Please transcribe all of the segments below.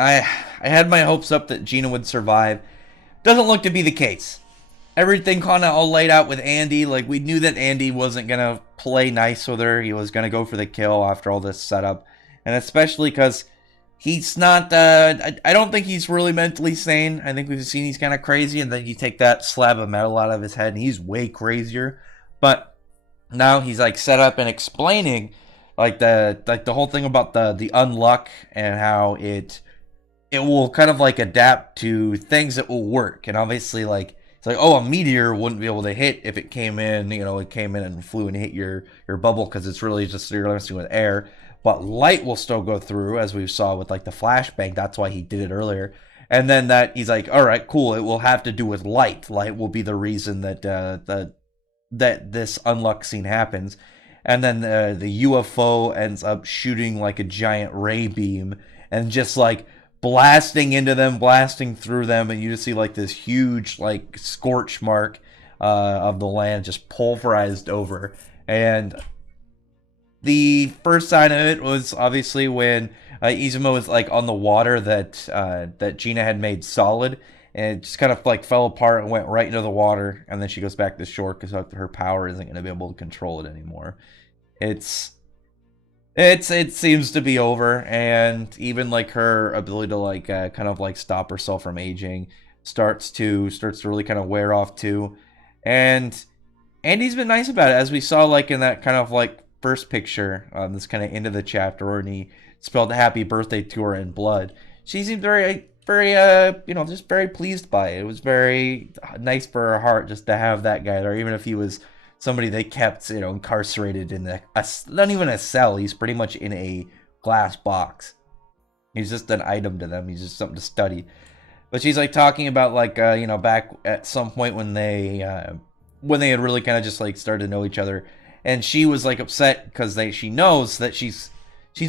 I I had my hopes up that Gina would survive. Doesn't look to be the case. Everything kind of all laid out with Andy. Like, we knew that Andy wasn't gonna play nice with her. He was gonna go for the kill after all this setup, and especially because he's not. I don't think he's really mentally sane. I think we've seen he's kind of crazy, and then you take that slab of metal out of his head, and he's way crazier. But now he's like set up and explaining like the whole thing about the unluck and how it will kind of like adapt to things that will work. And obviously, like, it's like, oh, a meteor wouldn't be able to hit if it came in, it came in and flew and hit your bubble, because it's really just you're messing with air. But light will still go through, as we saw with like the flashbang. That's why he did it earlier. And then that he's like, all right, cool. It will have to do with light. Light will be the reason that this unluck scene happens. And then the UFO ends up shooting like a giant ray beam and just like blasting into them, blasting through them, and you just see like this huge like scorch mark of the land just pulverized over. And the first sign of it was obviously when Izumo was like on the water that Gina had made solid, and it just kind of like fell apart and went right into the water, and then she goes back to shore because her power isn't going to be able to control it anymore. It's it seems to be over, and even like her ability to like kind of like stop herself from aging starts to really kind of wear off too. And Andy's been nice about it, as we saw like in that kind of like first picture, this kind of end of the chapter, where he spelled happy birthday to her in blood. She seemed very just very pleased by it. It was very nice for her heart just to have that guy there, even if he was somebody they kept, incarcerated in not even a cell. He's pretty much in a glass box. He's just an item to them. He's just something to study. But she's like talking about like back at some point when they had really kind of just like started to know each other, and she was like upset because she knows that she's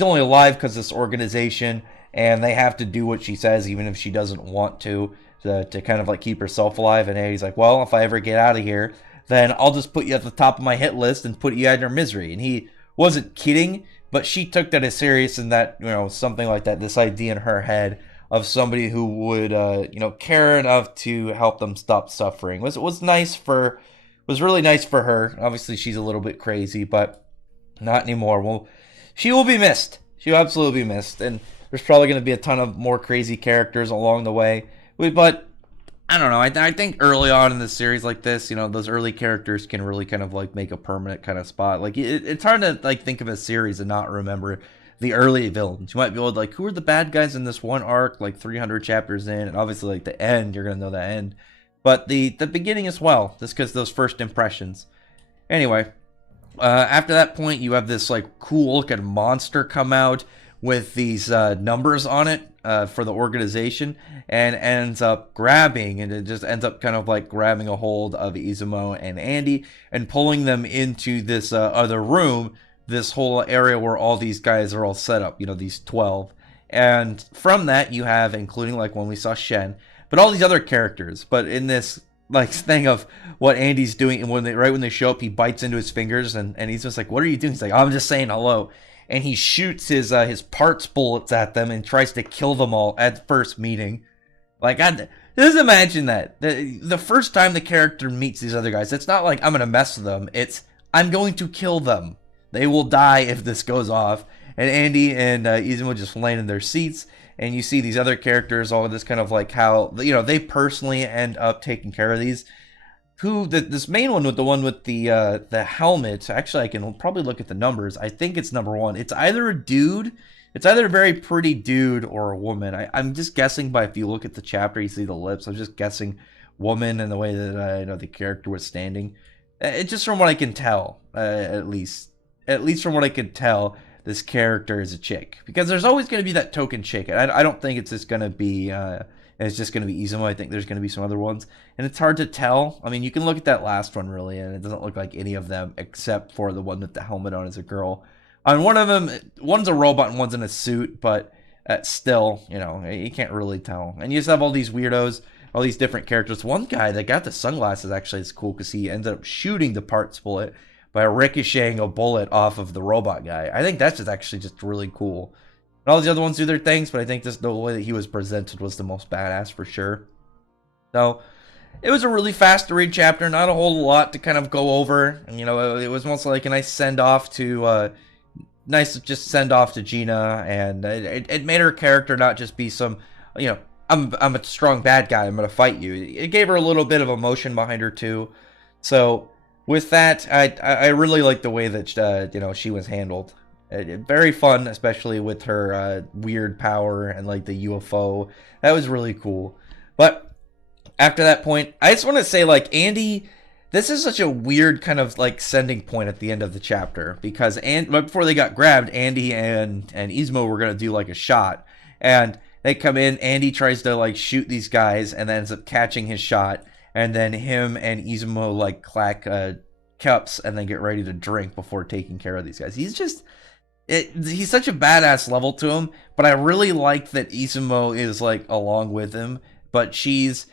only alive because this organization, and they have to do what she says even if she doesn't want to kind of like keep herself alive. And Eddie's like, well, if I ever get out of here, then I'll just put you at the top of my hit list and put you out of your misery. And he wasn't kidding, but she took that as serious, and that, something like that, this idea in her head of somebody who would, care enough to help them stop suffering was really nice for her. Obviously, she's a little bit crazy, but not anymore. Well, she will be missed. She will absolutely be missed, and there's probably going to be a ton of more crazy characters along the way. But I don't know. I think early on in the series like this, those early characters can really kind of like make a permanent kind of spot. Like it's hard to like think of a series and not remember the early villains. You might be able to like, who are the bad guys in this one arc, like 300 chapters in, and obviously like the end, you're gonna know the end, but the beginning as well, just because those first impressions. Anyway, after that point, you have this like cool looking monster come out with these numbers on it for the organization, and ends up grabbing, and it just ends up kind of like grabbing a hold of Izumo and Andy and pulling them into this other room, this whole area where all these guys are all set up, these 12. And from that, you have, including like when we saw Shen, but all these other characters. But in this like thing of what Andy's doing, and right when they show up, he bites into his fingers, and he's just like, what are you doing? He's like, I'm just saying hello. And he shoots his parts bullets at them and tries to kill them all at the first meeting. Like, just imagine that. The first time the character meets these other guys, it's not like I'm going to mess with them. It's, I'm going to kill them. They will die if this goes off. And Andy and Izumo just land in their seats. And you see these other characters, all this kind of like how, they personally end up taking care of these. This main one, with the one with the helmet, actually I can probably look at the numbers. I think it's number one. It's either a dude, it's either a very pretty dude or a woman. I'm just guessing by, if you look at the chapter, you see the lips. I'm just guessing woman, and the way that the character was standing. It's just from what I can tell, at least from what I can tell, this character is a chick, because there's always going to be that token chick. I don't think it's just going to be Izumo. I think there's going to be some other ones, and it's hard to tell. I mean, you can look at that last one really, and it doesn't look like any of them except for the one with the helmet on as a girl. On one of them, one's a robot and one's in a suit, but still, you can't really tell. And you just have all these weirdos, all these different characters. One guy that got the sunglasses actually is cool, because he ended up shooting the parts bullet by ricocheting a bullet off of the robot guy. I think that's actually just really cool. And all the other ones do their things, but I think this the way that he was presented was the most badass for sure. So it was a really fast to read chapter, not a whole lot to kind of go over. And, it was mostly like a nice send off to nice to just send off to Gina, and it made her character not just be some, I'm a strong bad guy, I'm gonna fight you. It gave her a little bit of emotion behind her too. So with that, I really like the way that she was handled. Very fun, especially with her weird power and like the UFO. That was really cool. But after that point, I just want to say, like, Andy, this is such a weird kind of like sending point at the end of the chapter, because right before they got grabbed, Andy and Izmo were gonna do like a shot, and they come in. Andy tries to like shoot these guys and then ends up catching his shot, and then him and Izmo like clack cups and then get ready to drink before taking care of these guys. He's such a badass level to him, but I really like that Izumo is like along with him, but she's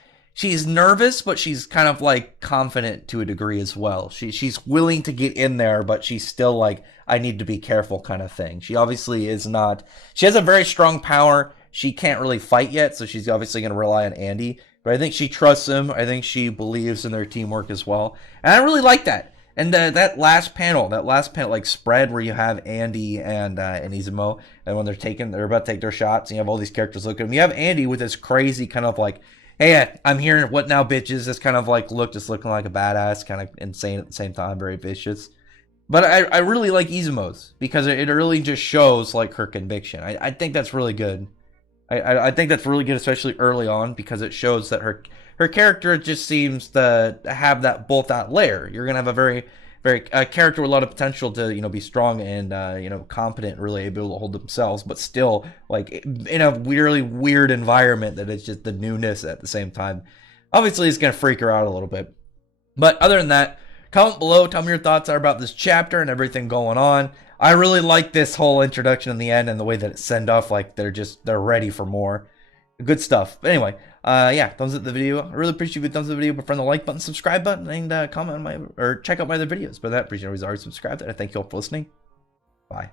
nervous, but she's kind of like confident to a degree as well. She's willing to get in there, but she's still like, I need to be careful kind of thing. She obviously is not. She has a very strong power. She can't really fight yet, so she's obviously going to rely on Andy. But I think she trusts him. I think she believes in their teamwork as well, and I really like that. And that last panel, like spread where you have Andy and Izumo, and when they're about to take their shots, and you have all these characters looking at them. You have Andy with this crazy kind of like, hey, I'm here, what now, bitches? This kind of like look, just looking like a badass, kind of insane at the same time, very vicious. But I really like Izumo's because it really just shows like her conviction. I think that's really good. I think that's really good, especially early on, because it shows that her character just seems to have that layer. You're gonna have a very a character with a lot of potential to be strong and competent, really able to hold themselves, but still like in a really weird environment that it's just the newness at the same time. Obviously, it's gonna freak her out a little bit. But other than that, comment below, tell me your thoughts are about this chapter and everything going on. I really like this whole introduction in the end and the way that it's send off, like they're ready for more. Good stuff. But anyway, yeah, thumbs up the video. I really appreciate you thumbs up the video, but friend the like button, subscribe button, and comment on or check out my other videos. But that, appreciate always subscribed, and I thank you all for listening. Bye.